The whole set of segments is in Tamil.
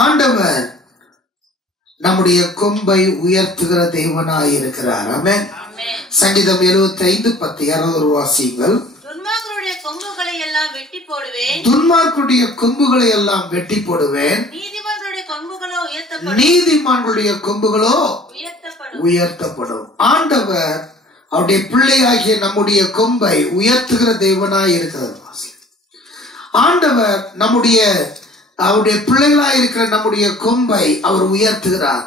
ஆண்டவர் நம்முடைய கொம்பை உயர்த்துகிற தேவனாய் இருக்கிறார். ஆமென். சங்கீதம் 75:10 யாராவது வாசிங்கள். துன்மார்க்கருடைய கொம்புகளை எல்லாம் வெட்டி போடுவேன், துன்மார்க்கருடைய கொம்புகளை எல்லாம் வெட்டி போடுவேன், நீதிமான்களுடைய கொம்புகளோ உயர்த்தப்படும், நீதிமான்களுடைய கொம்புகளோ உயர்த்தப்படும். ஆண்டவர் அவருடைய பிள்ளையாகிய நம்முடைய கொம்பை உயர்த்துகிற தேவனாய் இருக்கிறார். ஆண்டவர் அவருடைய பிள்ளைகளாய் இருக்கிற நம்முடைய கொம்பை அவர் உயர்த்துகிறார்.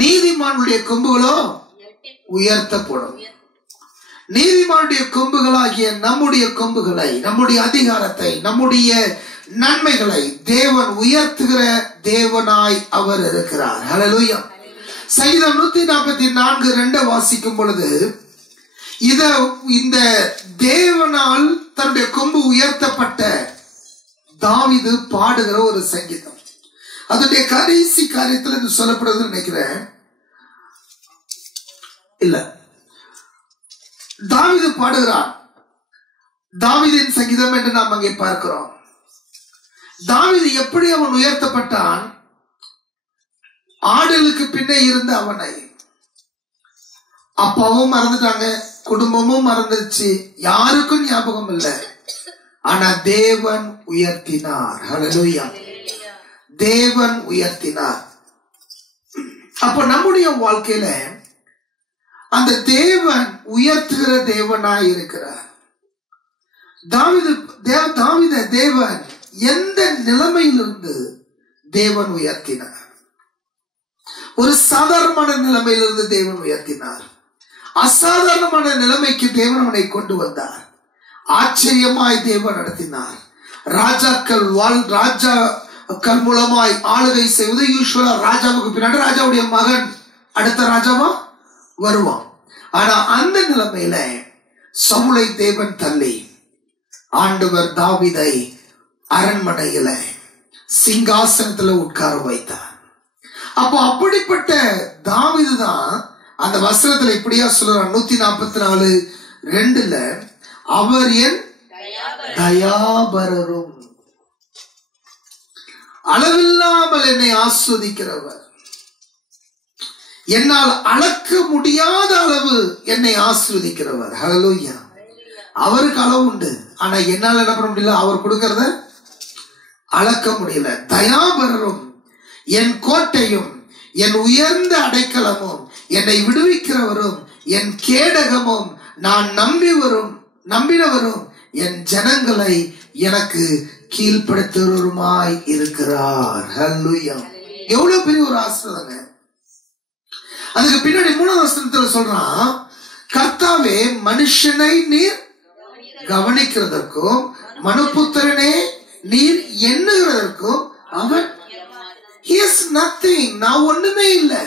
நீதிமானுடைய கொம்புகளோ உயர்த்தப்படும். நீதிமானுடைய கொம்புகளாகிய நம்முடைய கொம்புகளை, நம்முடைய அதிகாரத்தை, நம்முடைய நன்மைகளை தேவன் உயர்த்துகிற தேவனாய் அவர் இருக்கிறார். ஹல்லேலூயா. சங்கீதம் 144:2 வாசிக்கும் பொழுது இந்த தேவனால் தன்னுடைய கொம்பு உயர்த்தப்பட்ட தாவீது பாடுகிற ஒரு சங்கீதம். அதனுடைய கடைசி காரியத்தில் இது சொல்லப்படுது நினைக்கிறேன். இல்ல, தாவீது பாடுகிறான். தாவீதின் சங்கீதம் என்று நாம் அங்கே பார்க்கிறோம். தாவீது எப்படி அவன் உயர்த்தப்பட்டான்? ஆடுகளுக்கு பின்னே இருந்த அவனை அப்பாவும் மறந்துட்டாங்க, குடும்பமும் மறந்துருச்சு, யாருக்கும் ஞாபகம் இல்லை. ஆனா தேவன் உயர்த்தினார். ஹல்லேலூயா. தேவன் உயர்த்தினார். அப்ப நம்முடைய வாழ்க்கையில அந்த தேவன் உயர்த்துகிற தேவனாய் இருக்கிறார். தாவீதை தேவன் எந்த நிலைமையிலிருந்து தேவன் உயர்த்தினார்? ஒரு சாதாரணமான நிலைமையிலிருந்து தேவன் உயர்த்தினார். அசாதாரணமான நிலைமைக்கு தேவன் அவனை கொண்டு வந்தார். ஆச்சரியமாய் தேவன் நடத்தினார். ராஜாக்கள் மூலமாய் ஆளுகை செய்வது யூசுவலா ராஜாவுக்கு பின்னாடி ராஜாவுடைய மகன் அடுத்த ராஜாவா வருவான். ஆனா அந்த நிலைமையில சவுலை தேவன் தள்ளி ஆண்டவர் தாவீதை அரண்மனையில சிங்காசனத்துல உட்கார வைத்தார். அப்போ அப்படிப்பட்ட தாவீது தான் அந்த வசனத்துல இப்படியா சொல்றான். 144:2 அவர் என் தயாபரரும், அளவில்லாமல் என்னை ஆஸ்வதிக்கிறவர், என்னால் அளக்க முடியாத அளவு என்னை ஆஸ்வதிக்கிறவர். ஹல்லேலூயா. அவருக்கு அளவு உண்டு, ஆனா என்னால் என்ன பண்ண முடியல, அவர் கொடுக்கறத அளக்க முடியல. தயாபரரும், என் கோட்டையும், என் உயர்ந்த அடைக்கலமும், என்னை விடுவிக்கிறவரும், என் கேடகமும், நான் நம்பினவரும், என் ஜனங்களை எனக்கு கீழ்ப்படுத்துவருமாய் இருக்கிறார். ஹல்லேலூயா. எவ்வளவு பெரிய ஒரு ஆசீர்வாதங்க. அதுக்கு பின்னாடி 3வது வசனத்துல சொல்றான், கர்த்தாவே மனுஷனை நீர் கவனிக்கிறதற்கும் மனுபுத்திரனே நீர் எண்ணுகிறதற்கும் அவன் he is nothing, நான் ஒண்ணுமே இல்லை.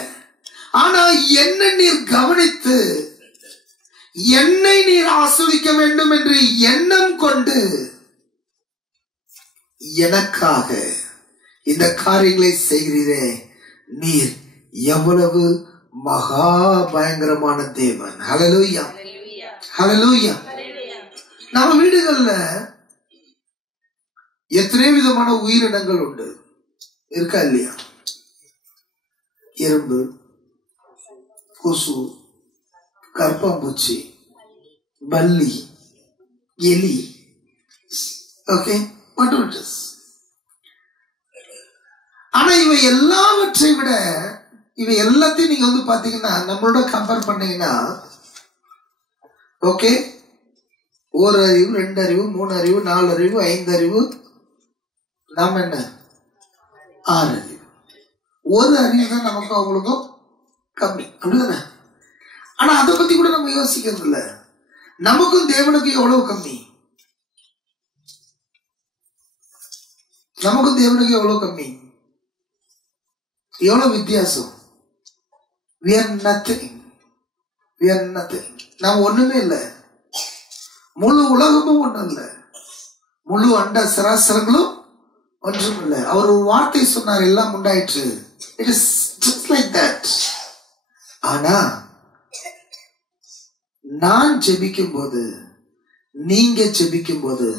ஆனா என்ன நீர் கவனித்து என்னை நீர் ஆஸ்வதிக்க வேண்டும் என்று எண்ணம் கொண்டு எனக்காக இந்த காரியங்களை செய்கிறீரே, நீர் எவ்வளவு மகா பயங்கரமான தேவன். ஹல்லேலூயா. ஹல்லேலூயா. நம்ம வீடுகள்ல எத்தனை விதமான உயிரினங்கள் உண்டு, இருக்கா இல்லையா? எறும்பு, கொசு, கற்பாம்பூச்சி, பல்லி, எலி. ஓகே, ஆனா இவை எல்லாவற்றை விட இவை எல்லாத்தையும் நீங்க பாத்தீங்கன்னா நம்மளோட கம்பேர் பண்ணீங்கன்னா, ஓகே, 1 அறிவு, 2 அறிவு, 3 அறிவு, 4 அறிவு, 5 அறிவு, நாம என்ன 6 அறிவு. 1 அறிவு தான் நமக்கும் அவங்களுக்கும் கம்மி, அப்படிதானே? ஆனா அதை பத்தி கூட நம்ம யோசிக்கிறது இல்ல. நமக்கும் தேவனுக்கும் எவ்வளவு கம்மி, நமக்கும் தேவனுக்கும் எவ்வளவு கம்மி, எவ்வளவு வித்தியாசம். we are nothing, we are nothing. நாம் ஒண்ணுமே இல்லை. முழு உலகமும் ஒண்ணும் இல்லை, முழு அண்ட சராசரங்களும் ஒன்றும் இல்லை. அவர் ஒரு வார்த்தை சொன்னார், எல்லாம் உண்டாயிற்று. It is just like that. ஆனா நான் ஜெபிக்கும் போது, நீங்க ஜெபிக்கும் போது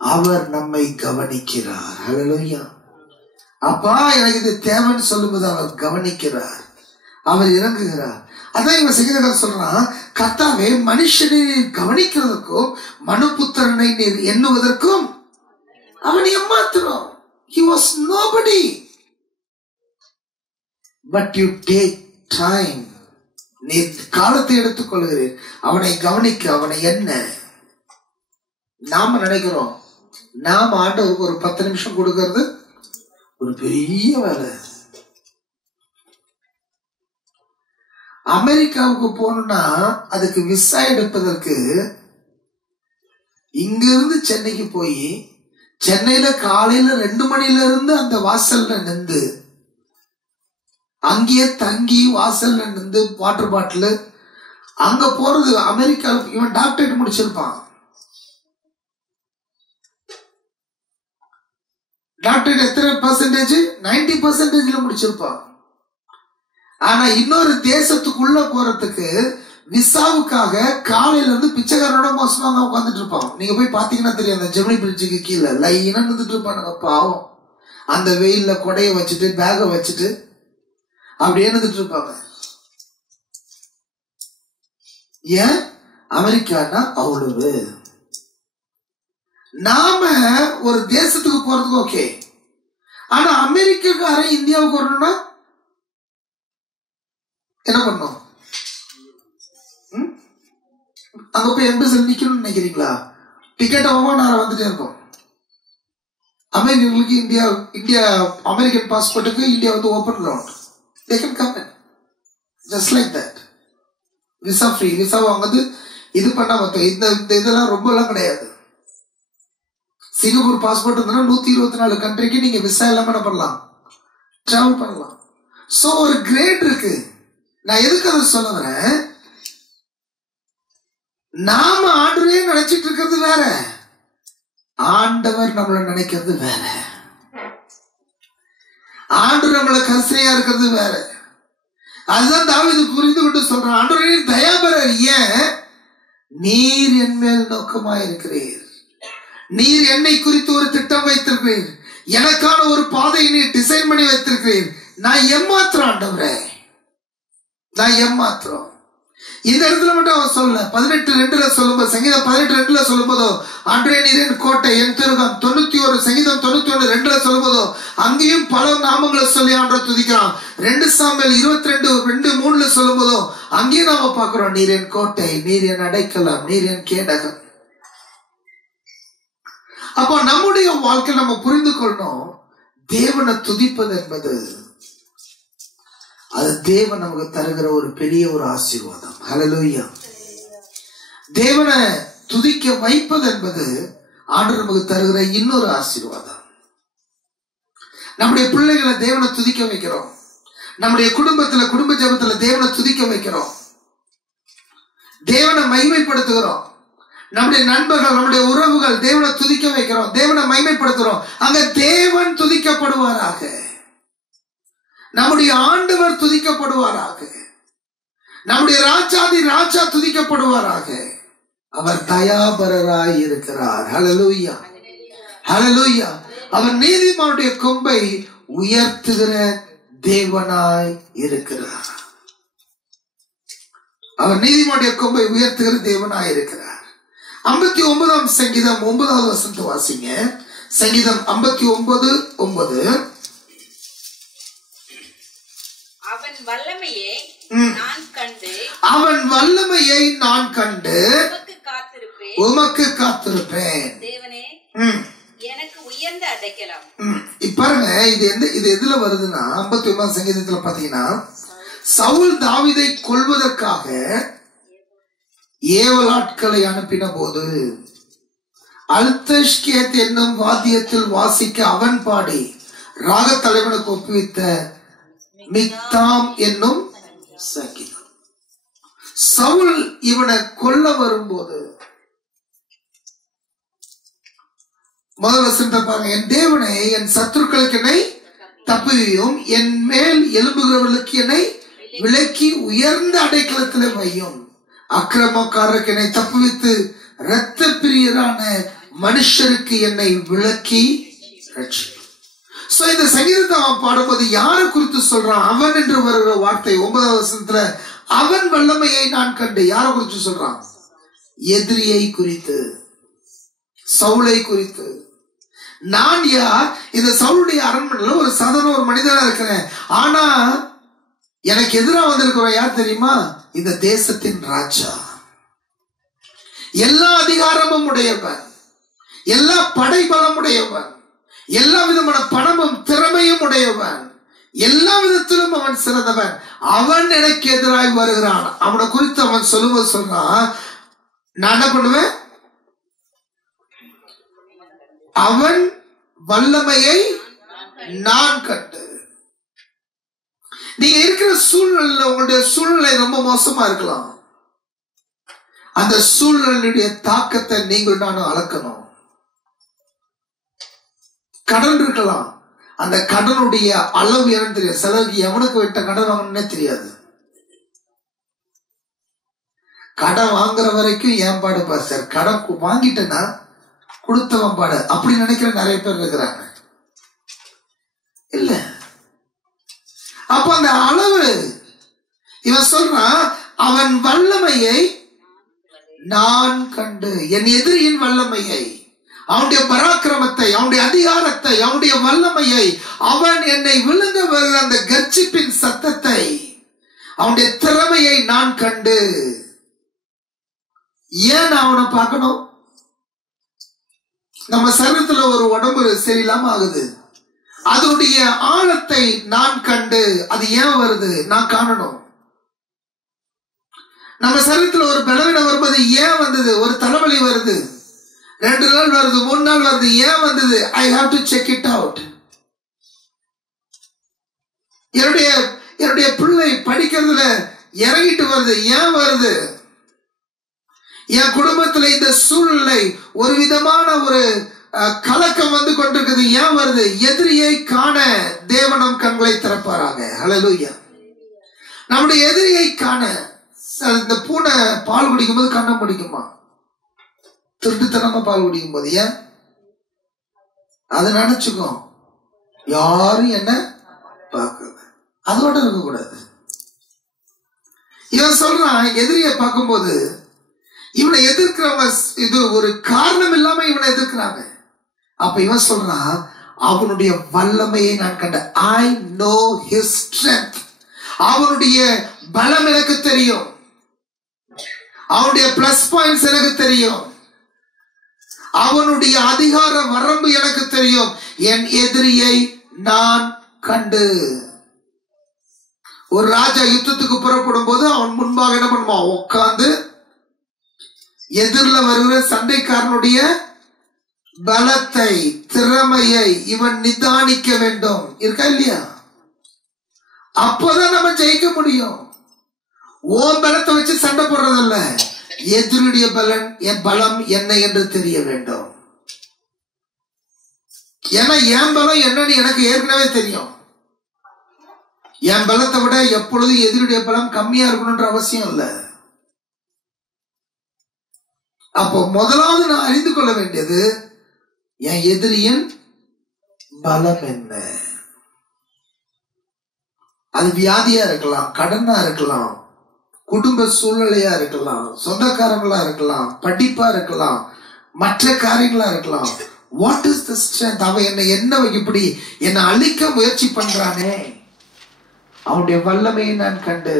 அவர் நம்மை கவனிக்கிறார். ஹல்லேலூயா. அப்பா எனக்கு இது தேவைன்னு சொல்லும்போது அவர் கவனிக்கிறார், அவர் இறங்குகிறார். அதான் இவன் சங்கீதக்காரன் சொல்றான், கர்த்தாவே மனுஷனை கவனிக்கிறதுக்கும் மனுபுத்திரனை நீர் எண்ணுவதற்கும் அவன் ஏமாத்துறோம். He was nobody, but you take time. நீ காலத்தை எடுத்துக் கொள்கிறீர் அவனை கவனிக்க, அவனை என்ன. நாம நினைக்கிறோம் நாம ஆண்டவருக்கு ஒரு 10 நிமிஷம் கொடுக்கிறது ஒரு பெரிய வேலை. அமெரிக்காவுக்கு போகணும்னா அதுக்கு விசா எடுப்பதற்கு இங்க இருந்து சென்னைக்கு போய் சென்னையில காலையில 2 மணில இருந்து அந்த வாசல்ல நின்று அங்கேயே தங்கி வாசல்ல நின்று வாட்டர் பாட்டில் அங்க போறது. அமெரிக்காவுக்கு இவன் டாக்டரேட் முடிச்சிருப்பான், டாக்டரேட் எத்தனை பர்சன்டேஜ்? 90% முடிச்சிருப்பான். ஆனா இன்னொரு தேசத்துக்குள்ள போறதுக்கு விசாவுக்காக காலையில இருந்து பிச்சைக்காரனோட மோசமாக உட்காந்துட்டு இருப்பான். நீங்க போய் பாத்தீங்கன்னா தெரியும், அந்த ஜெமினி பிரிட்ஜுக்கு கீழே லைனா நின்றுட்டு இருப்பானுங்க பாவம். அந்த வெயில்ல கொடைய வச்சுட்டு பேக வச்சுட்டு அப்படியே நின்றுட்டு இருப்பாங்க. ஏன்? அமெரிக்கானா அவ்வளவு. நாம ஒரு தேசத்துக்கு போறதுக்கு ஓகே, ஆனா அமெரிக்காக்காரன் இந்தியாவுக்கு வரணும்னா என்ன பண்ணும்? அங்க போய் எம்பசில நிக்கணும்னு நினைக்கிறீங்களா? டிக்கெட் ஆகாம நான் வந்துட்டே இருப்போம். அமெரிக்கர்களுக்கு இந்தியா அமெரிக்கன் பாஸ்போர்ட்டுக்கு இந்தியா வந்து open ground. They can come in just like that. Visa free. Visa வாங்குறது இது பண்ணா மொத்தம் இந்த இதெல்லாம் ரொம்ப எல்லாம் கிடையாது. சிங்கப்பூர் பாஸ்போர்ட் இருந்தா 124 கண்ட்ரிக்கு நீங்க விசா இல்லாம என்ன பண்ணலாம், டிராவல் பண்ணலாம். சோ ஒரு கிரேட் இருக்கு. நான் எதுக்கு அதை சொல்ல வரேன், நாம ஆண்டவரே நினைச்சிட்டு இருக்கிறது வேற, ஆண்டவர் நம்மளை நினைக்கிறது வேற. ஆண்டவர் நம்மளை கரிசனையா இருக்கிறது வேற. அதுதான் தாவீது புரிந்து கொண்டு சொல்றான், ஆண்டவரே தயாபரர், ஏன் நீர் என் மேல் நோக்கமாய் இருக்கிறீர், நீர் என்னை குறித்து ஒரு திட்டம் வைத்திருக்கிறீர், எனக்கான ஒரு பாதையை நீர் டிசைன் பண்ணி வைத்திருக்கிறீர். நான் ஏமாத்திரம் ஆண்டவரே, நான் ஏமாத்திரம். இந்த இடத்துல மட்டும் அவன் சொல்ல 18:2 சொல்லும்போது, சங்கீதம் 18:2 சொல்லும் போதோ ஆண்டவரே நீர் என் கோட்டை என் துருகம், 91 சங்கீதம் 91:2 சொல்லும் போதோ அங்கேயும் பல நாமங்களை சொல்லி ஆண்டவரை துதிக்கிறான். 2 சாமுவேல் 22:2-3 சொல்லும் போதோ அங்கேயும் நாம பாக்குறோம், நீர் என் கோட்டை, நீர் என் அடைக்கலம், நீர் என் கேடகம். அப்போ நம்முடைய வாழ்க்கை நம்ம புரிந்து கொள்ளணும், தேவனை துதிப்பது என்பது அது தேவன் நமக்கு தருகிற ஒரு பெரிய ஒரு ஆசீர்வாதம். ஹல்லேலூயா. தேவனை துதிக்க வைப்பது என்பது ஆண்டவர் நமக்கு தருகிற இன்னொரு ஆசீர்வாதம். நம்முடைய பிள்ளைகளை தேவனை துதிக்க வைக்கிறோம், நம்முடைய குடும்ப ஜெபத்துல தேவனை துதிக்க வைக்கிறோம், தேவனை மகிமைப்படுத்துகிறோம். நம்முடைய நண்பர்கள், நம்முடைய உறவுகள் தேவனை துதிக்க வைக்கிறோம், தேவனை மகிமைப்படுத்துறோம். அங்க தேவன் துதிக்கப்படுவாராக, நம்முடைய ஆண்டவர் துதிக்கப்படுவாராக, நம்முடைய ராஜாதி ராஜா துதிக்கப்படுவாராக. அவர் தயாபரராய் இருக்கிறார். ஹல்லேலூயா, ஹல்லேலூயா. அவர் நீதிமானுடைய கொம்பை உயர்த்துகிற தேவனாய் இருக்கிறார். அவர் நீதிமானுடைய கொம்பை உயர்த்துகிற தேவனாய் இருக்கிறார். 59ஆம் சங்கீதம் 9வது வசனத்தை வாசிங்க. சங்கீதம் 59:9. அவன் வல்லமையை நான் கண்டு உமக்கு காத்திருப்பேன். தேவனே எனக்கு உயர்ந்த அடைக்கலம். பாருங்க, இது எதுல வருதுன்னா 59ஆம் சங்கீதத்துல பாத்தீங்கன்னா, சவுல் தாவீதை கொல்வதற்காக ஏவலாட்களை அனுப்பின போது அல்தஷ்கேத் என்னும் வாத்தியத்தில் வாசிக்க அவன் பாடி ராக தலைவனுக்கு ஒப்புவித்த மிக்தாம் என்னும் சங்கீதம். சவுல் இவனை கொல்ல வரும்போது முதல் வசனத்தை பாருங்க, என் தேவனை என் சத்துருக்களுக்கு என்னை தப்புவியும், என் மேல் எழும்புகிறவர்களுக்கு என்னை விலக்கி உயர்ந்த அடைக்கலத்திலே வையும், அக்கிரமக்காரருக்கு என்னை தப்புவித்து இரத்த பிரியரான மனுஷருக்கு என்னை விலக்கி ரட்சியும். சோ இந்த சங்கீதத்தை அவன் பாடும்போது யாரை குறித்து சொல்றான்? அவன் என்று வருகிற வார்த்தை 9வது வசனத்துல அவன் வல்லமையை நான் கண்டு யாரை குறித்து சொல்றான்? எதிரியை குறித்து, சவுலை குறித்து. நான் யார்? இந்த சவுளுடைய அரண்மனையில் ஒரு சாதாரண ஒரு மனிதனா இருக்கிறேன். ஆனா எனக்கு எதிராக வந்திருக்கிற யார் தெரியுமா? இந்த தேசத்தின் ராஜா, எல்லா அதிகாரமும் உடையவன், எல்லா படைபலம் உடையவன், எல்லா விதமான பணமும் திறமையும் உடையவன், எல்லா விதத்திலும் அவன் சிறந்தவன். அவன் எனக்கு எதிராக வருகிறான். அவனை குறித்து அவன் சொல்லும்போது சொல்றான், நான் என்ன பண்ணுவேன்? அவன் வல்லமையை நான் கண்டு. நீங்க இருக்கிற சூழ்நிலை, உங்களுடைய சூழ்நிலை ரொம்ப மோசமா இருக்கலாம். அந்த சூழ்நிலையுடைய தாக்கத்தை நீங்கள் நானும் அளக்கணும். கடன் இருக்கலாம், அந்த கடனுடைய அளவு என்னன்னு தெரியாது. சிலருக்கு எவனுக்கு விட்ட கடன் வாங்கணும்னே தெரியாது. கடன் வாங்குற வரைக்கும் ஏன் பாடு பாஸ்டர், கடன் வாங்கிட்டேன்னா கொடுத்தவன் பாடு அப்படி நினைக்கிற நிறைய பேர் இருக்கிறாங்க. இல்ல, அப்ப அந்த அளவு இவன் சொல்றான், அவன் வல்லமையை நான் கண்டு, என் எதிரியின் வல்லமையை, அவனுடைய பராக்கிரமத்தை, அவனுடைய அதிகாரத்தை, அவனுடைய வல்லமையை, அவன் என்னை விழுங்க வருகிற அந்த கர்ஜிப்பின் சத்தத்தை, அவனுடைய திறமையை நான் கண்டு. ஏன் அவனை பார்க்கணும்? நம்ம சரீரத்துல ஒரு உடம்பு சரியில்லாம ஆகுது, அதனுடைய ஆழத்தை நான் கண்டு, அது ஏன் வருது நான் காணணும். நம்ம சரீரத்துல ஒரு பலவீனம் வரும்போது ஏன் வந்தது? ஒரு தலைவலி வருது, 2 நாள் வருது, 3 நாள் வருது, ஏன் வந்தது? I have to check it out. என்னுடைய பிள்ளை படிக்கிறதுல இறங்கிட்டு வருது, ஏன் வருது? என் குடும்பத்துல இந்த சூழ்நிலை ஒரு விதமான ஒரு கலக்கம் வந்து கொண்டிருக்குது, ஏன் வருது? எதிரியை காண தேவனம் கண்களை திறப்பாராங்க. ஹல்லேலூயா. நம்முடைய எதிரியை காண. இந்த பூனை பால் குடிக்கும் போது கண்ணை முடிக்குமா? திருட்டுத்தனமா பால் குடிக்கும் போது ஏன்? அதை நினைச்சுக்கோ, யாரும் என்ன பார்க்கல, அதோட இருக்க கூடாது. இவன் சொல்றான், எதிரியை பார்க்கும்போது இவனை எதிர்க்கிறவங்க இது ஒரு காரணம் இல்லாம இவனை எதிர்க்கிறாங்க. அப்ப இவன் சொல்றான், அவனுடைய வல்லமையை நான் கண்ட. I know his strength. அவனுடைய பலம் எனக்கு தெரியும், அவனுடைய பிளஸ் பாயிண்ட்ஸ் எனக்கு தெரியும், அவனுடைய அதிகார வரம்பு எனக்கு தெரியும். என் எதிரியை நான் கண்டு. ஒரு ராஜா யுத்தத்துக்கு புறப்படும் போது அவன் முன்பாக என்ன பண்ணுவான்? உட்கார்ந்து எதிரில் வருகிற சண்டைக்காரனுடைய பலத்தை, திறமையை இவன் நிதானிக்க வேண்டும். இருக்கா இல்லையா? அப்போதான் நம்ம ஜெயிக்க முடியும். ஓம் பலத்தை வச்சு சண்டை போடுறதில்ல, எதிரியுடைய பலம் என்ன என்று தெரிய வேண்டும். ஏன்னா என் பலம் என்னன்னு எனக்கு ஏற்கனவே தெரியும். என் பலத்தை விட எப்பொழுதும் எதிரியுடைய பலம் கம்மியா இருக்கணும்ன்ற அவசியம் இல்லை. அப்போ முதலாவது நான் அறிந்து கொள்ள வேண்டியது, என் எதிரியின் பலம் என்ன. அது வியாதியா இருக்கலாம், கடனா இருக்கலாம், குடும்ப சூழ்நிலையா இருக்கலாம், சொந்தக்காரங்களா இருக்கலாம், படிப்பா இருக்கலாம், மற்ற காரியங்களா இருக்கலாம். What is the strength? அவன் என்ன இப்படி என்னை அழிக்க முயற்சி பண்றானே, அவனுடைய வல்லமையை நான் கண்டு.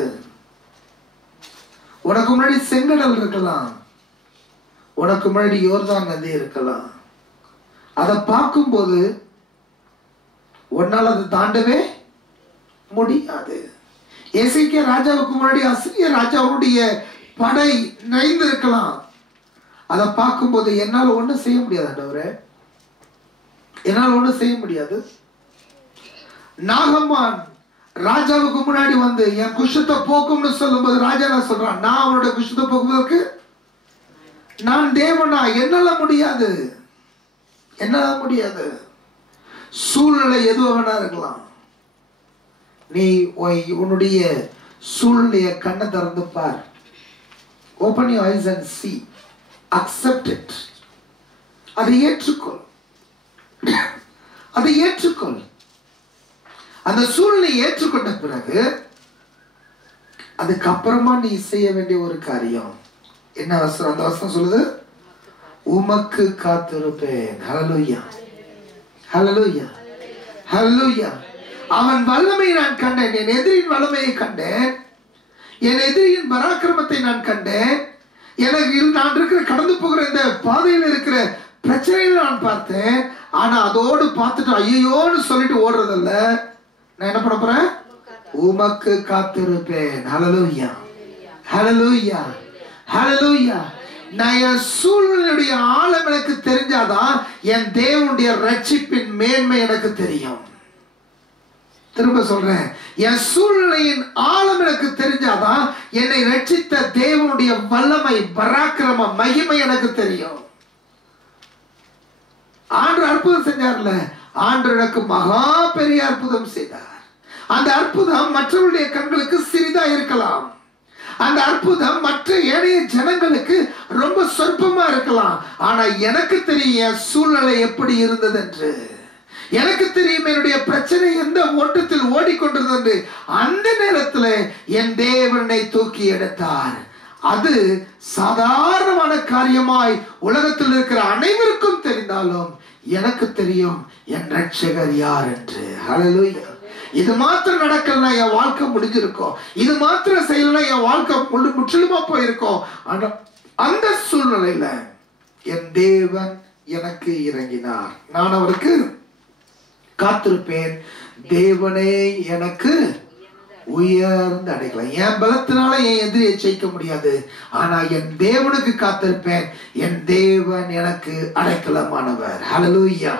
உனக்கு முன்னாடி செங்கடல் இருக்கலாம், உனக்கு முன்னாடி யோர்தான் நதி இருக்கலாம். அதை பார்க்கும்போது உன்னால் அதை தாண்டவே முடியாது. எசேக்கியா ராஜாவுக்கு முன்னாடி அசீரிய ராஜாவுடைய படை நைந்து இருக்கலாம். அதை பார்க்கும்போது என்னால் ஒன்றும் செய்ய முடியாது ஆண்டவரே, என்னால் ஒன்றும் செய்ய முடியாது. நாகமான் ராஜாவுக்கு முன்னாடி வந்து என் குஷ்டத்தை போக்கும்னு சொல்லும்போது ராஜா என்ன சொல்றான்? நான் அவனோட குஷ்டத்தை போக்குவதற்கு நான் தேவனா? என்னால முடியாது, என்னால முடியாது. சூழ்நிலை எதுவாக இருக்கலாம். நீ உன்னுடைய சூழ்நிலைய கண்ணை திறந்து பார். Open your eyes and see, accept it. அதை ஏற்றுக்கொள், அதை ஏற்றுக்கொள். அந்த சூழ்நிலை ஏற்றுக்கொண்ட பிறகு அதுக்கப்புறமா நீ செய்ய வேண்டிய ஒரு காரியம் என்ன வசனம்? அந்த வசனம் சொல்லுது, உமக்கு காத்திருப்பேன். ஹல்லேலூயா, ஹல்லேலூயா, ஹல்லேலூயா. அவன் வல்லமையை நான் கண்டேன், என் எதிரியின் வல்லமையை கண்டேன், என் எதிரியின் பராக்கிரமத்தை நான் கண்டேன். எனக்கு நான் இருக்கிற கடந்து போகிற இந்த பாதையில் இருக்கிற பிரச்சனைகளை நான் பார்த்தேன். ஆனா அதோடு பார்த்துட்டு ஐயோன்னு சொல்லிட்டு ஓடுறதல்ல, நான் என்ன பண்ண போறேன்? உமக்கு காத்திருப்பேன். ஹல்லேலூயா, ஹல்லேலூயா, ஹல்லேலூயா. நான் என் சூழ்நிலையுடைய ஆழம் எனக்கு தெரிஞ்சாதான் என் தேவனுடைய ரட்சிப்பின் மேன்மை எனக்கு தெரியும். திரும்ப சொல்றேன், என் சூழ்நிலையின் ஆழம் எனக்கு தெரிஞ்சாதான் என்னை ரட்சித்த தேவனுடைய வல்லமை, பராக்கிரமம், மகிமை எனக்கு தெரியும். ஆண்டு அற்புதம் செஞ்சார்ல, ஆண்டு எனக்கு மகா பெரிய அற்புதம் செய்தார். அந்த அற்புதம் மற்றவருடைய கண்களுக்கு சிறிதா இருக்கலாம், அந்த அற்புதம் மற்ற ஏனைய ஜனங்களுக்கு ரொம்ப சொற்பமா இருக்கலாம். ஆனா எனக்கு தெரியும் என் சூழ்நிலை எப்படி இருந்தது என்று. எனக்கு தெரியும் என்னுடைய பிரச்சனை எந்த ஓட்டத்தில் ஓடிக்கொண்டிருந்தது. அந்த நேரத்தில் என் தேவனை தூக்கி எடுத்தார். அது சாதாரணமான காரியமாய் உலகத்தில் இருக்கிற அனைவருக்கும் தெரிந்தாலும் எனக்கு தெரியும் என் ரட்சகர் யார் என்று. ஹல்லேலூயா. இது மாத்திரம் நடக்கலன்னா என் வாழ்க்கை முடிஞ்சிருக்கும், இது மாத்திரம் செய்யலன்னா என் வாழ்க்கை முற்றிலுமா போயிருக்கும். ஆனா அந்த சூழ்நிலையில என் தேவன் எனக்கு இறங்கினார். நான் அவருக்கு காத்திருப்பேன். தேவனே எனக்கு உயர்ந்து அடைக்கலாம். என் பலத்தினால என் எதிரியை ஜெயிக்க முடியாது, ஆனா என் தேவனுக்கு காத்திருப்பேன். என் தேவன் எனக்கு அடைக்கலமானவர். ஹல்லேலூயா,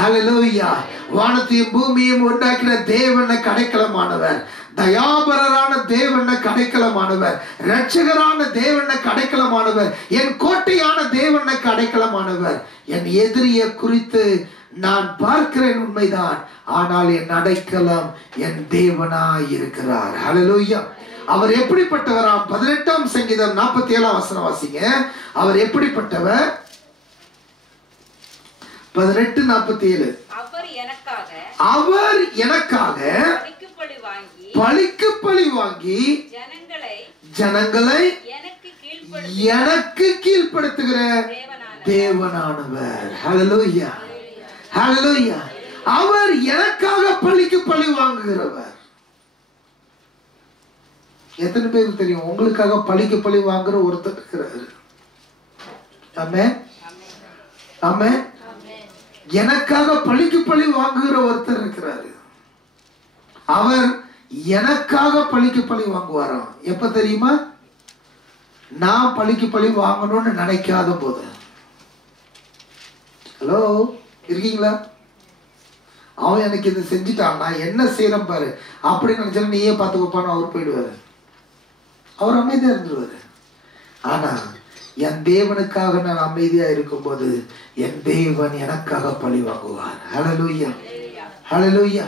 ஹல்லேலூயா. வானத்தையும் பூமியையும் உண்டாக்கின தேவனுக்கு அடைக்கலமானவர், தயாபரரான தேவனுக்கு அடைக்கலமானவர், இரட்சகரான தேவனுக்கு அடைக்கலமானவர், என் கோட்டையான தேவனுக்கு அடைக்கலமானவர். என் எதிரியை குறித்து நான் பார்க்கிறேன் உண்மைதான், ஆனால் என் அடைக்கலம் என் தேவனாய் இருக்கிறார். ஹல்லேலூயா. அவர் எப்படிப்பட்டவராம்? 18ஆம் சங்கீதம் 47ஆம் வசனம் வாசிங்க. அவர் எப்படிப்பட்டவர்? 18:47. அவர் எனக்காக பழிக்கு பழி வாங்கி ஜனங்களை எனக்கு கீழ்ப்படுத்துகிற தேவனானவர். ஹல்லேலூயா, ஹல்லேலூயா. அவர் எனக்காக பழிக்கு பழி வாங்குகிறவர். எத்தனை பேருக்கு தெரியும் உங்களுக்காக பழிக்கு பழி வாங்குற ஒருத்தர் இருக்கிறார்? ஆமென், ஆமென். எனக்காக பழிக்கு பழி வாங்குகிற ஒருத்தர் இருக்கிறாரு. அவர் எனக்காக பழிக்கு பழி வாங்குவாராம். எப்ப தெரியுமா? நான் பழிக்கு பழி வாங்கணும்னு நினைக்காத போது. ஹலோ, இருக்கீங்களா? அவன் எனக்கு இதை செஞ்சுட்டான், நான் என்ன செய்யறேன் பாரு அப்படின்னு நினைச்சா நீயே பார்த்து வைப்பான்னு அவர் போயிடுவாரு. அவர் அமைதியா இருந்துருவாரு. ஆனா என் தேவனுக்காக நான் அமைதியா இருக்கும்போது என் தேவன் எனக்காக பழி வாங்குவார். ஹல்லேலூயா, ஹல்லேலூயா.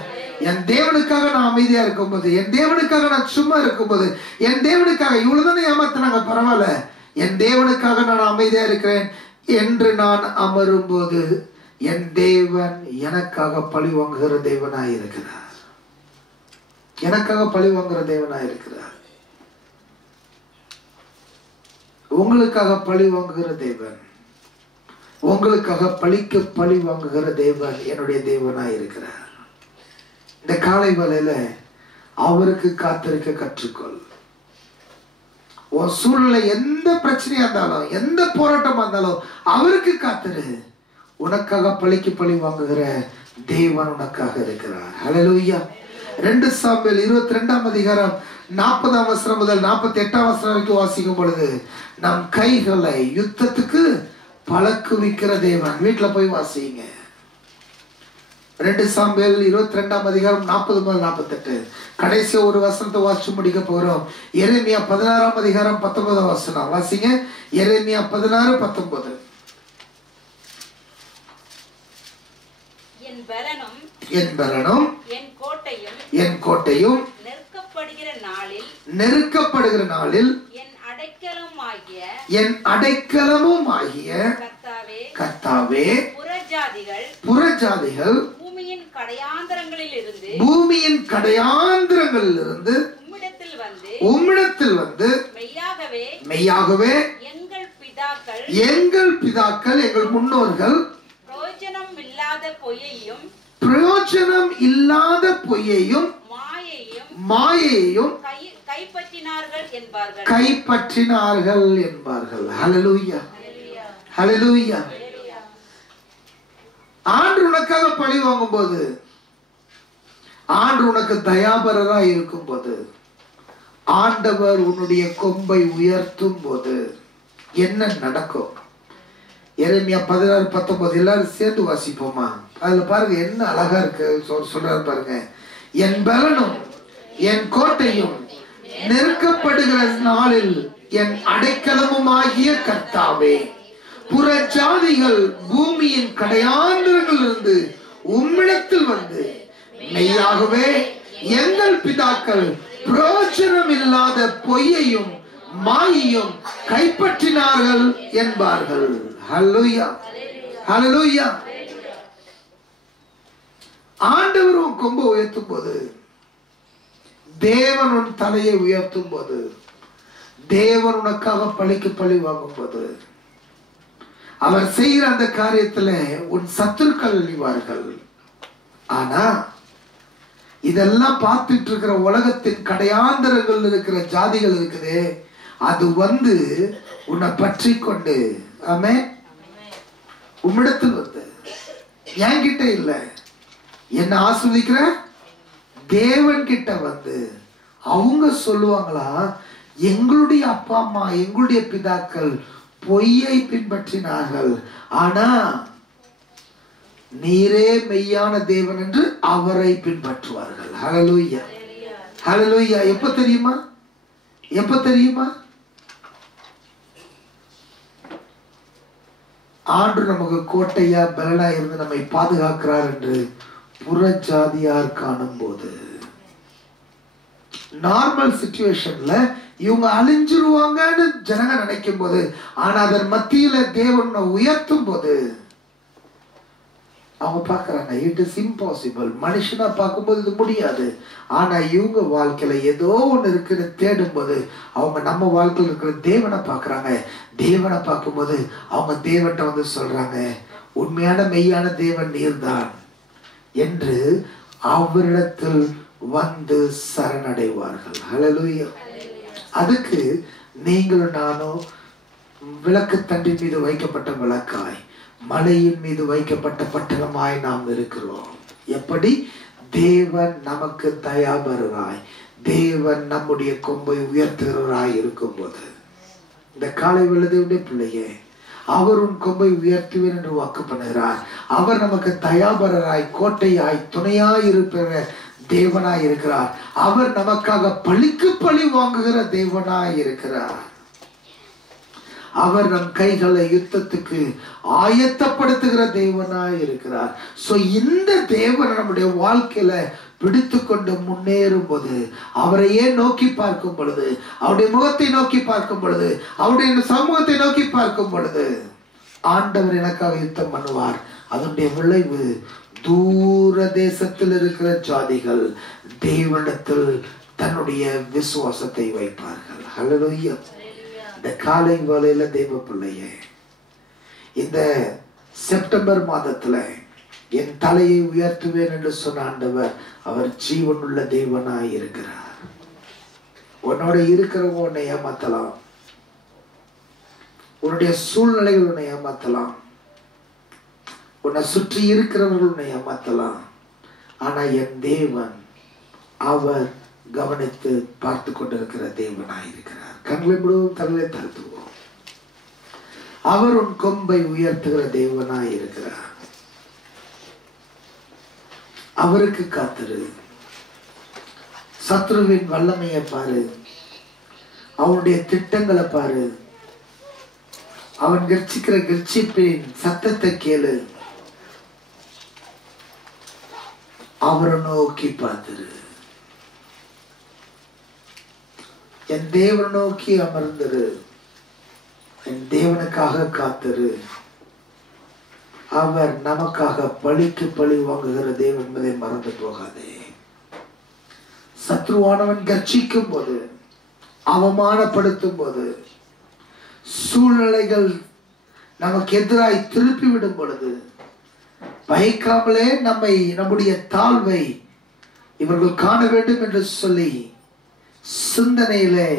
என் தேவனுக்காக நான் அமைதியா இருக்கும்போது, என் தேவனுக்காக நான் சும்மா இருக்கும்போது, என் தேவனுக்காக இவ்வளவுதானே ஏமாத்தினாங்க, பரவாயில்ல, என் தேவனுக்காக நான் அமைதியா இருக்கிறேன் என்று நான் அமரும் போது என் தேவன் எனக்காக பழி வாங்குகிற தேவனாய் இருக்கிறார். எனக்காக பழி வாங்குகிற தேவனாய் இருக்கிறார். உங்களுக்காக பழி வாங்குகிற தேவன், உங்களுக்காக பழிக்கு பழி வாங்குகிற தேவன் என்னுடைய தேவனாய் இருக்கிறார். இந்த காலை வேளையில அவருக்கு காத்திருக்க கற்றுக்கொள். உன் சூழ்நிலை எந்த பிரச்சனையா இருந்தாலும், எந்த போராட்டமா இருந்தாலும் அவருக்கு காத்திரு. உனக்காக பழிக்கு பழி வாங்குகிற தேவன் உனக்காக இருக்கிறார். ஹல்லேலூயா. 2 சாமுவேல் 22ஆம் அதிகாரம் 40ஆம் வசனம் முதல் 48ஆம் வசனம் வரைக்கும் வாசிக்கும் பொழுது நம் கைகளை யுத்தத்துக்கு பழக்குவிக்கிற தேவன். வீட்டுல போய் வாசிங்க. 2 சாமுவேல் 22ஆம் அதிகாரம் 40 முதல் 48. கடைசி ஒரு வசனத்தை வாசிச்சு முடிக்க போறோம். எரேமியா 16ஆம் அதிகாரம் 19ஆம் வசனம் வாசிங்க. எரேமியா 16:19. என் பலனும் என் கோட்டையும் நெருக்கப்படுகிற நாளில் என் அடைக்கலமும் ஆகிய கர்த்தாவே, புறஜாதிகள் பூமியின் கடையாந்திரங்களில் இருந்து உம்மிடத்தில் வந்து மெய்யாகவே எங்கள் பிதாக்கள் எங்கள் முன்னோர்கள் பிரயோஜனம் இல்லாத பொய்யையும் மாயையும் கைப்பற்றினார்கள் என்பார்கள். ஹல்லேலூயா, ஹல்லேலூயா. ஆண்டு உனக்காக பழி வாங்கும் போது, ஆண்டு உனக்கு தயாபரராய் இருக்கும் போது, ஆண்டவர் உன்னுடைய கொம்பை உயர்த்தும் போது என்ன நடக்கும்? எரேமியா 16:19 எல்லாரும் சேர்ந்து வாசிப்போமா? அதுல பாருங்க என்ன அழகா இருக்கு. சொல்றாரு பாருங்க, என் பலனும் என் கோட்டையும் நெருக்கப்படுகிற நாளில் என் அடைக்கலமும் ஆகிய கர்த்தாவே, புற ஜாதிகள் பூமியின் கடையாந்திரங்களிலிருந்து உம்மிடத்தில் வந்து மெய்யாகவே எங்கள் பிதாக்கள் பிரயோஜனம் இல்லாத பொய்யையும் மாயையும் கைப்பற்றினார்கள் என்பார்கள். ஹல்லேலூயா, ஹல்லேலூயா. ஆண்டவர் உன் கொம்பை உயர்த்தும் போது, தேவன் உன் தலையை உயர்த்தும் போது, தேவன் உனக்காக பழிக்கு பழி வாங்கும் போது, அவர் செய்கிற அந்த காரியத்துல உன் சத்துருக்கள் அழிவார்கள். ஆனா இதெல்லாம் பார்த்துட்டு இருக்கிற உலகத்தின் கடையாந்தரங்கள் இருக்கிற ஜாதிகள் இருக்குதே, அது வந்து உன்னை பற்றி கொண்டு, ஆமே, உம்மிடத்தில் வந்து, என்கிட்ட இல்ல, என்ன ஆஸ்வதிக்கிற தேவன் கிட்ட வந்து அவங்க சொல்லுவாங்களா, எங்களுடைய அப்பா அம்மா எங்களுடைய பிதாக்கள் பொய்யை பின்பற்றினார்கள், ஆனா நீரே மெய்யான தேவன் என்று அவரை பின்பற்றுவார்கள். ஹல்லேலூயா, ஹல்லேலூயா. எப்ப தெரியுமா? எப்ப தெரியுமா? ஆண்டு நமக்கு கோட்டையா பலனா இருந்து நம்மை பாதுகாக்கிறார் என்று புற ஜாதியார் காணும் போது, நார்மல் சிச்சுவேஷன்ல இவங்க அழிஞ்சிருவாங்கன்னு ஜனங்க நினைக்கும் போது, ஆனா அதன் மத்தியில தேவன் உயர்த்தும் போது அவங்க பாக்குறாங்க, இட் இஸ் இம்பாசிபிள். மனுஷனா பார்க்கும்போது இது முடியாது, ஆனா இவங்க வாழ்க்கையில ஏதோ ஒண்ணு இருக்குன்னு தேடும் போது அவங்க நம்ம வாழ்க்கையில் இருக்கிற தேவனை பாக்குறாங்க. தேவனை பார்க்கும்போது அவங்க தேவன்கிட்ட வந்து சொல்றாங்க, உண்மையான மெய்யான தேவன் நீர்தான் என்று அவரிடத்தில் வந்து சரணடைவார்கள். ஹல்லேலூயா. அதுக்கு நீங்களும் நானும் விளக்கு தண்டின் மீது வைக்கப்பட்ட விளக்காய், மலையின் மீது வைக்கப்பட்ட பட்டணமாய் நாம் இருக்கிறோம். எப்படி? தேவன் நமக்கு தயாபரராய், தேவன் நம்முடைய கொம்பை உயர்த்துகிறவராய் இருக்கும் போது, இந்த காலை வெள்ளதேவனுடைய பிள்ளையே, அவர் உன் கொம்பை உயர்த்துவேன் என்று வாக்கு பண்ணுகிறார். அவர் நமக்கு தயாபரராய், கோட்டையாய், துணையாய் இருக்கிற தேவனாய் இருக்கிறார். அவர் நமக்காக பழிக்கு பழி வாங்குகிற தேவனாய் இருக்கிறார். அவர் நம் கைகளை யுத்தத்துக்கு ஆயத்தப்படுத்துகிற தேவனாய் இருக்கிறார். சோ இந்த தேவன் நம்முடைய வாழ்க்கையில பிடித்து கொண்டு முன்னேறும் போது, அவரையே நோக்கி பார்க்கும் பொழுது, அவருடைய முகத்தை நோக்கி பார்க்கும் பொழுது, அவருடைய சமூகத்தை நோக்கி பார்க்கும் பொழுது, ஆண்டவர் எனக்காக யுத்தம் பண்ணுவார். அதனுடைய விளைவு தூர தேசத்தில் இருக்கிற ஜாதிகள் தேவனிடத்தில் தன்னுடைய விசுவாசத்தை வைப்பார்கள். ஹல்லேலூயா. இந்த காலை வேளையில தேவ பிள்ளையே, இந்த செப்டம்பர் மாதத்துல என் தலையை உயர்த்துவேன் என்று சொன்ன ஆண்டவர், அவர் ஜீவனுள்ள தேவனாய் இருக்கிறார். உன்னோட இருக்கிறவங்க உன்னை ஏமாத்தலாம், உன்னுடைய சூழ்நிலைகள் உன்னை ஏமாத்தலாம், உன்னை சுற்றி இருக்கிறவர்கள் உன்னை ஏமாத்தலாம். ஆனா என் தேவன், அவர் கவனித்து பார்த்து கொண்டிருக்கிற தேவனாய் இருக்கிறார். கண்களை முழுவதும் தலையை தாழ்த்துவோம். அவர் உன் கொம்பை உயர்த்துகிற தேவனாய் இருக்கிறார். அவருக்கு காத்திரு. சத்ருவின் வல்லமையை பாரு, அவனுடைய திட்டங்களை பாரு, அவன் கர்ச்சிக்கிற கர்ச்சிப்பின் சத்தத்தை கேளு. அவரை நோக்கி பார்த்திரு. என் தேவனை நோக்கி அமர்ந்திரு. என் தேவனுக்காக காத்திரு. அவர் நமக்காக பழிக்கு பழி வாங்குகிற தேவன் என்பதை மறந்து போகாதே. சத்ருவானவன் கர்ச்சிக்கும் போது, அவமானப்படுத்தும் போது, சூழ்நிலைகள் நமக்கு எதிராய் திருப்பி விடும் பொழுது, பயக்காமலே நம்முடைய தாழ்வை இவர்கள் காண வேண்டும் என்று சொல்லி சிந்தனையிலே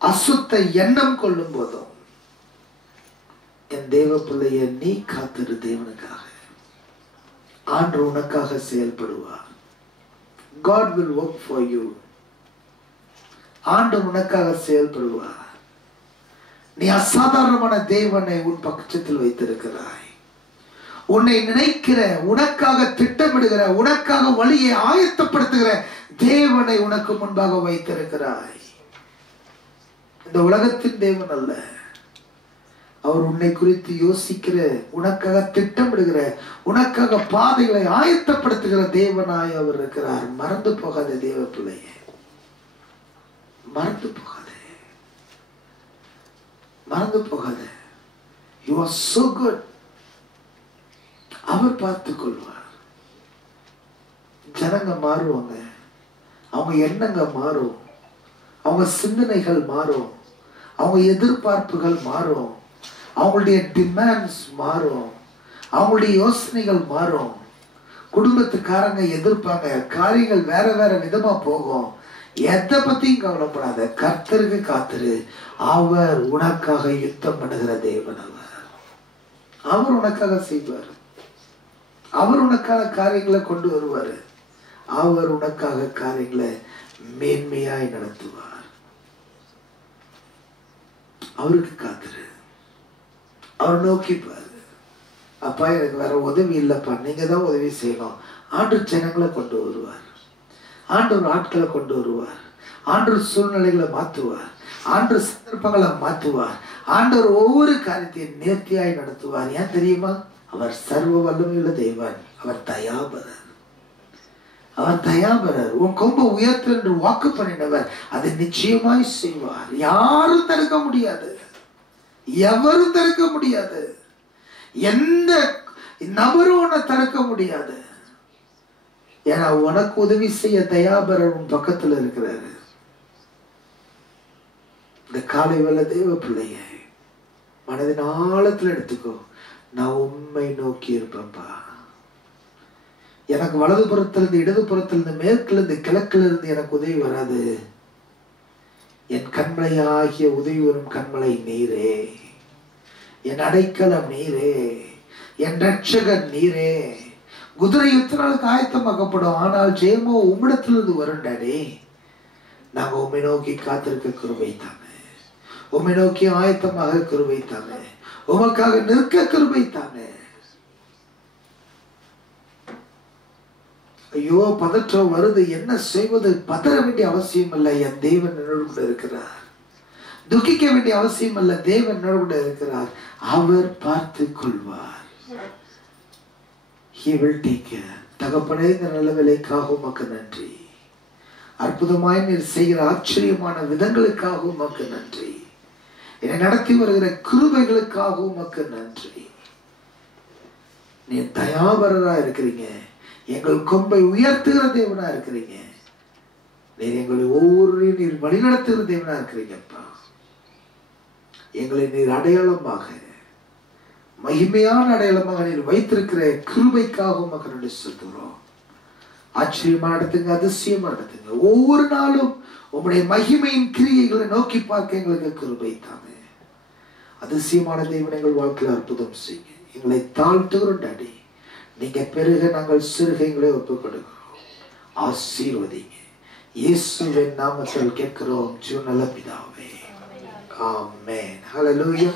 அசுத்த எண்ணம் கொள்ளும் போதும், என் தேவ பிள்ளைய நீ காத்திரு. தேவனுக்காக ஆண்டவர் உனக்காக செயல்படுவார். God will work for you. ஆண்டவர் உனக்காக செயல்படுவார். நீ அசாதாரணமான தேவனை உன் பட்சத்தில் வைத்திருக்கிறாய். உன்னை நினைக்கிற, உனக்காக திட்டமிடுகிற, உனக்காக வழியை ஆயத்தப்படுத்துகிற தேவனை உனக்கு முன்பாக வைத்திருக்கிறாய். இந்த உலகத்தின் தேவன் அல்ல. அவர் உன்னை குறித்து யோசிக்கிற, உனக்காக திட்டமிடுகிற, உனக்காக பாதைகளை ஆயத்தப்படுத்துகிற தேவனாய் அவர் இருக்கிறார். மறந்து போகாத தேவ பிள்ளையே, மறந்து போகாத, மறந்து போகாத. You are so good. அவர் பார்த்துக் கொள்வார். ஜனங்க மாறுவாங்க, அவங்க எண்ணங்க மாறும், அவங்க சிந்தனைகள் மாறும், அவங்க எதிர்பார்ப்புகள் மாறும், அவங்களுடைய டிமாண்ட்ஸ் மாறும், அவங்களுடைய யோசனைகள் மாறும். குடும்பத்துக்காரங்க எதிர்ப்பாங்க, காரியங்கள் வேற வேற விதமா போகும். எதை பத்தியும் கவலைப்படாத, கர்த்தருக்கு காத்திரு. அவர் உனக்காக யுத்தம் பண்ணுகிற தேவன். அவர் உனக்காக செய்வார். அவர் உனக்கான காரியங்களை கொண்டு வருவார். அவர் உனக்காக காரியங்களை மேன்மையாய் நடத்துவார். அவருக்கு காத்திரு. அவர் நோக்கி பாரு. அப்பா, எனக்கு வேற உதவி இல்லப்பா, நீங்க தான் உதவி செய்யணும். ஆண்டவர் ஜனங்களை கொண்டு வருவார். ஆண்டவர் ஆட்களை கொண்டு வருவார். ஆண்டவர் சூழ்நிலைகளை மாற்றுவார். ஆண்டவர் சந்தர்ப்பங்களை மாற்றுவார். ஆண்டவர் ஒவ்வொரு காரியத்தையும் நேர்த்தியாய் நடத்துவார். ஏன் தெரியுமா? அவர் சர்வ வல்லமையுள்ள தேவன். அவர் தயாபரர். அவர் தயாபரர். உன் கொம்பை உயர்த்து என்று வாக்கு பண்ணினவர் அதை நிச்சயமாய் செய்வார். யாரும் தடுக்க முடியாது, எவரும் தடுக்க முடியாது, எந்த நபரும் உன்னை தடுக்க முடியாது. ஏன்னா உனக்கு உதவி செய்ய தயாபரர் உன் பக்கத்துல இருக்கிறாரு. இந்த காலை வேளை தேவ பிள்ளைய மனதின் ஆழத்துல எடுத்துக்கோ. நான் உண்மை நோக்கி இருப்பேன்ப்பா. எனக்கு வலது புறத்திலிருந்து, இடது புறத்திலிருந்து, மேற்கிலிருந்து, கிழக்கிலிருந்து எனக்கு உதவி வராது. என் கண்மலையாகிய உதவி வரும் கண்மலை நீரே, என் அடைக்கலம் நீரே, என் ரட்சகன் நீரே. குதிரை யுத்த நாளுக்கு ஆயத்தமாக்கப்படும், ஆனால் ஜெயமோ உம்மிடத்திலிருந்து வரும். டாடி, நாங்க உம்மை நோக்கி காத்திருக்க கிருபை தாங்க. உம்மை நோக்கி ஆயத்தமாக கிருபை தாங்க. உமக்காக நிற்க கிருபை தாங்க. ஐயோ, பதற்றம் வருது, என்ன செய்வது? பதற வேண்டிய அவசியம் இல்லை. என் தேவன் என்னோடு கூட இருக்கிறார். துக்கிக்க வேண்டிய அவசியம் அல்ல. தேவன் என்னோடு கூட இருக்கிறார். அவர் பார்த்து கொள்வார். He will take care. தகப்பனே, இந்த நல்ல வேலைக்காக உமக்கு நன்றி. அற்புதமாய் நீர் செய்கிற ஆச்சரியமான விதங்களுக்காக உமக்கு நன்றி. என்னை நடத்தி வருகிற கிருபைகளுக்காக உமக்கு நன்றி. நீர் தயாபரரா இருக்கிறீங்க. எங்கள் கொம்பை உயர்த்துகிற தேவனா இருக்கிறீங்க. நீர் எங்களை ஒவ்வொரு நீர் வழிநடத்துகிற தேவனா இருக்கிறீங்கப்பா. எங்களை நீர் அடையாளமாக, மகிமையான அடையாளமாக நீர் வைத்திருக்கிற கிருபைக்காக உமக்கு நன்றி சொல்கிறோம். ஆச்சரியமா நடத்துங்க, அதிசயமா நடத்துங்க. ஒவ்வொரு நாளும் உங்களுடைய மகிமையின் கிரியைகளை நோக்கி பார்க்க எங்களுக்கு கிருபை தாங்க. அதிசயமான தேவன் எங்கள் வாழ்க்கையில் அற்புதம் செய்யுங்க. எங்களை தாழ்த்துகிறோம் டாடி. நீங்க பெருக, நாங்கள் சிறுக எங்களை ஒப்புக் கொடுக்கிறோம். ஆசீர்வதிங்க. இயேசுவின் நாமத்தில் கேட்கிறோம் ஜீவனுள்ள பிதாவே. ஆமென். ஹல்லேலூயா.